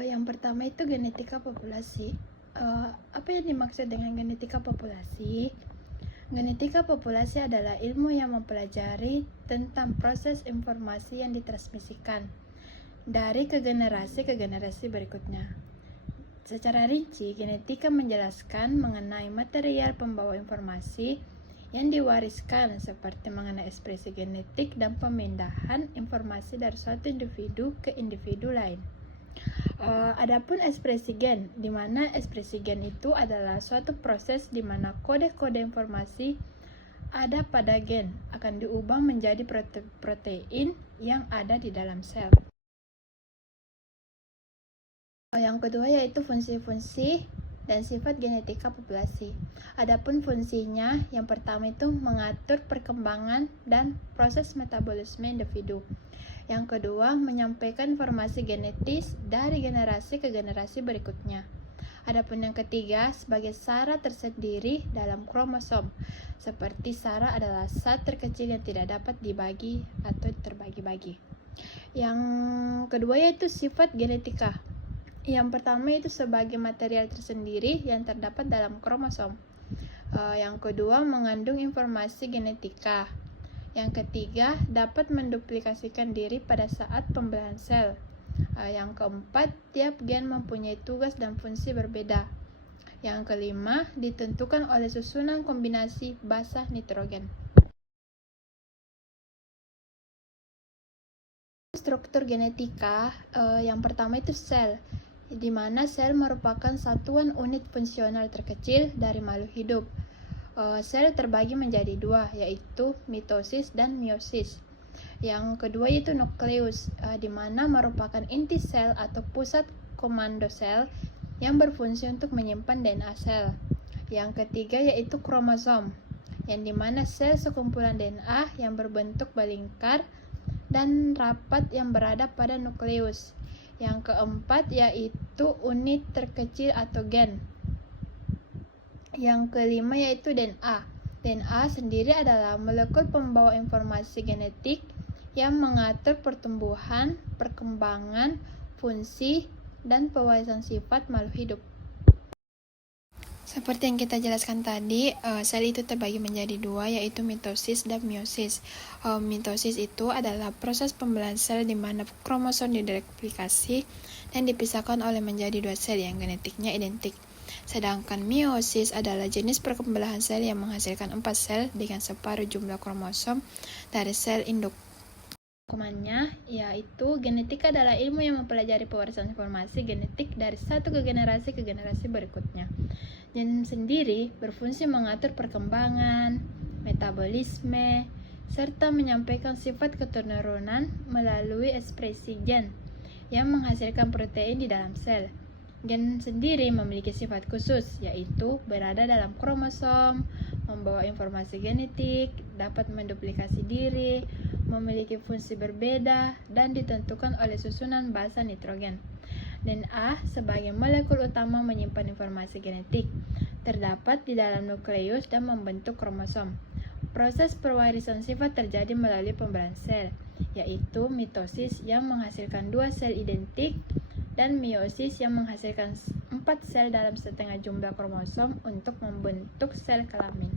Yang pertama itu genetika populasi. Apa yang dimaksud dengan genetika populasi? Genetika populasi adalah ilmu yang mempelajari tentang proses informasi yang ditransmisikan dari ke generasi berikutnya. Secara rinci, genetika menjelaskan mengenai material pembawa informasi yang diwariskan seperti mengenai ekspresi genetik dan pemindahan informasi dari suatu individu ke individu lain. Adapun ekspresi gen, di mana ekspresi gen itu adalah suatu proses di mana kode-kode informasi ada pada gen akan diubah menjadi protein yang ada di dalam sel. Yang kedua yaitu fungsi-fungsi dan sifat genetika populasi. Adapun fungsinya, yang pertama itu mengatur perkembangan dan proses metabolisme individu. Yang kedua, menyampaikan informasi genetis dari generasi ke generasi berikutnya. Adapun yang ketiga, sebagai syarat tersendiri dalam kromosom, seperti syarat adalah zat terkecil yang tidak dapat dibagi atau terbagi-bagi. Yang kedua yaitu sifat genetika. Yang pertama itu sebagai material tersendiri yang terdapat dalam kromosom. Yang kedua, mengandung informasi genetika. Yang ketiga, dapat menduplikasikan diri pada saat pembelahan sel. Yang keempat, tiap gen mempunyai tugas dan fungsi berbeda. Yang kelima, ditentukan oleh susunan kombinasi basa nitrogen. Struktur genetika, yang pertama itu sel, di mana sel merupakan satuan unit fungsional terkecil dari makhluk hidup. Sel terbagi menjadi dua, yaitu mitosis dan meiosis. Yang kedua yaitu nukleus, di mana merupakan inti sel atau pusat komando sel yang berfungsi untuk menyimpan DNA sel. Yang ketiga yaitu kromosom, yang di mana sel sekumpulan DNA yang berbentuk balingkar dan rapat yang berada pada nukleus. Yang keempat yaitu unit terkecil atau gen. Yang kelima yaitu DNA. DNA sendiri adalah molekul pembawa informasi genetik yang mengatur pertumbuhan, perkembangan, fungsi, dan pewarisan sifat makhluk hidup. Seperti yang kita jelaskan tadi, sel itu terbagi menjadi dua, yaitu mitosis dan meiosis. Mitosis itu adalah proses pembelahan sel di mana kromosom diduplikasi dan dipisahkan oleh menjadi dua sel yang genetiknya identik. Sedangkan meiosis adalah jenis perkembangan sel yang menghasilkan 4 sel dengan separuh jumlah kromosom dari sel induk. Hukumannya yaitu genetika adalah ilmu yang mempelajari pewarisan informasi genetik dari satu ke generasi berikutnya. Gen sendiri berfungsi mengatur perkembangan, metabolisme, serta menyampaikan sifat keturunan melalui ekspresi gen yang menghasilkan protein di dalam sel. Gen sendiri memiliki sifat khusus, yaitu berada dalam kromosom, membawa informasi genetik, dapat menduplikasi diri, memiliki fungsi berbeda, dan ditentukan oleh susunan basa nitrogen. DNA sebagai molekul utama menyimpan informasi genetik, terdapat di dalam nukleus dan membentuk kromosom. Proses perwarisan sifat terjadi melalui pembelahan sel, yaitu mitosis yang menghasilkan 2 sel identik, dan meiosis yang menghasilkan 4 sel dalam setengah jumlah kromosom untuk membentuk sel kelamin.